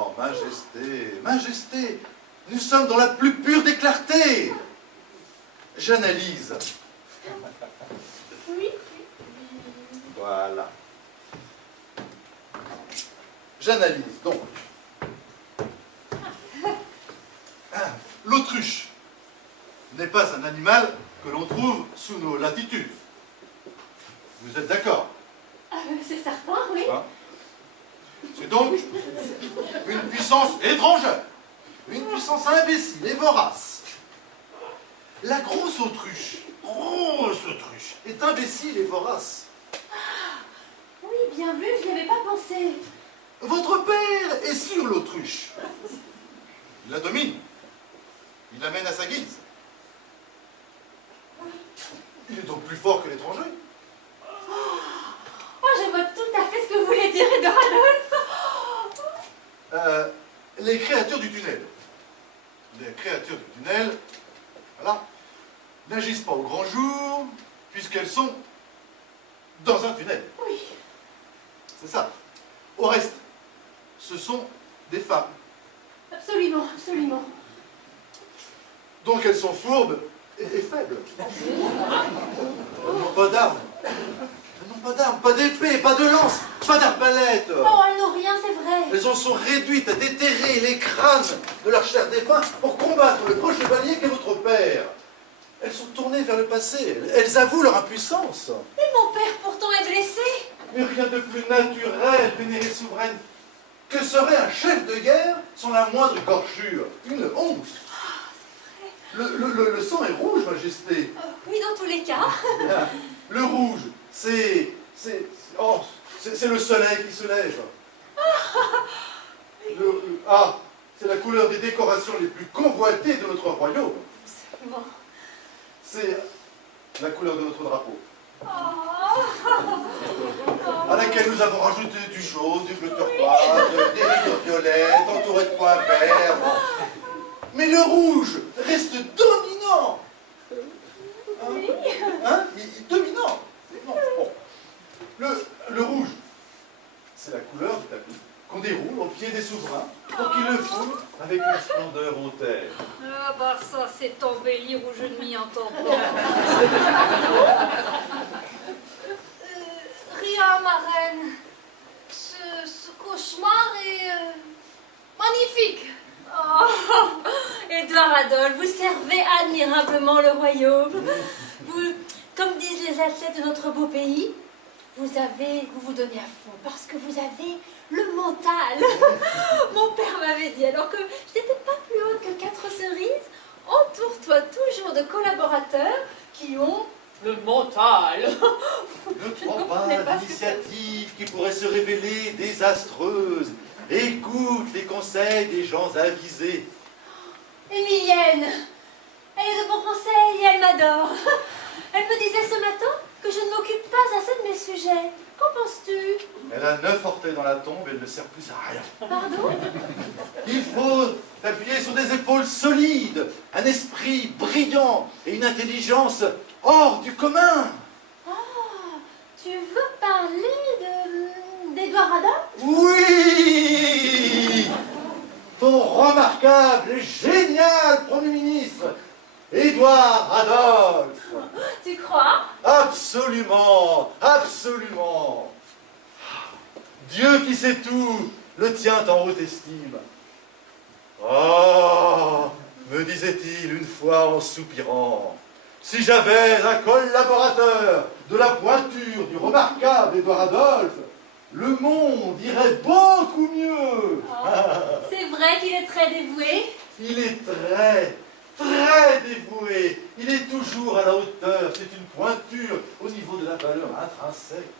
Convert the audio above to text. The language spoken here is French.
Oh, Majesté, Majesté, nous sommes dans la plus pure des clartés. J'analyse. Oui. Voilà. J'analyse donc. L'autruche n'est pas un animal que l'on trouve sous nos latitudes. Vous êtes d'accord? C'est certain, oui. Hein? C'est donc une puissance étrangère, une puissance imbécile et vorace. La grosse autruche, est imbécile et vorace. Oui, bien vu, je n'y avais pas pensé. Votre père est sur l'autruche. Il la domine. Il la mène à sa guise. Il est donc plus fort que l'étranger. Oh, je vois tout à fait ce que vous voulez dire, Edouard Adolphe. Les créatures du tunnel. Les créatures du tunnel, voilà, n'agissent pas au grand jour, puisqu'elles sont dans un tunnel. Oui. C'est ça. Au reste, ce sont des femmes. Absolument, absolument. Donc elles sont fourbes et faibles. Elles n'ont pas d'armes. Elles n'ont pas d'armes, pas d'épée, pas de lance, pas d'arbalète. Oh, elles n'ont rien, c'est vrai. Elles en sont réduites à déterrer les crânes de leur chair défunt pour combattre le gros chevalier qu'est votre père. Elles sont tournées vers le passé. Elles avouent leur impuissance. Mais mon père pourtant est blessé. Mais rien de plus naturel, vénérée souveraine, que serait un chef de guerre sans la moindre gorgure. Une honte. Le sang est rouge, Majesté. Oui, dans tous les cas. Le rouge, c'est le soleil qui se lève. C'est la couleur des décorations les plus convoitées de notre royaume. Bon. C'est la couleur de notre drapeau, Oh. à laquelle nous avons rajouté du jaune, du bleu turquoise, des rayures violettes, entourées de points verts. Mais le rouge reste dominant. Oui. Hein? Il est dominant. Non, bon. Le rouge, c'est la couleur du tapis qu'on déroule au pied des souverains pour qu'ils le font avec une splendeur hautaine. Ah bah ça, c'est embelli où je ne m'y entends pas. Rien, ma reine. Ce cauchemar est magnifique. Oh, Edouard Adolphe, vous servez admirablement le royaume. Vous, comme disent les athlètes de notre beau pays, vous vous donnez à fond parce que vous avez le mental. Mon père m'avait dit, alors que je n'étais pas plus haute que 4 cerises, entoure-toi toujours de collaborateurs qui ont le mental. Ne prends pas d'initiative qui pourrait se révéler désastreuse. Écoute les conseils des gens avisés. Emilienne, elle est de bons conseils et elle m'adore. Elle me disait ce matin que je ne m'occupe pas assez de mes sujets. Qu'en penses-tu? Elle a 9 orteils dans la tombe et elle ne sert plus à rien. Pardon? Il faut t'appuyer sur des épaules solides, un esprit brillant et une intelligence hors du commun. Ah, tu veux parler d'Edouard Adolphe? Oui! Ton remarquable et génial Premier ministre, Édouard Adolphe. Tu crois? Absolument, absolument. Dieu qui sait tout le tient en haute estime. Oh, me disait-il une fois en soupirant, si j'avais un collaborateur de la pointure du remarquable Édouard Adolphe, le monde irait beaucoup mieux. Oh, c'est vrai qu'il est très dévoué. Il est très dévoué. Il est toujours à la hauteur. C'est une pointure au niveau de la valeur intrinsèque.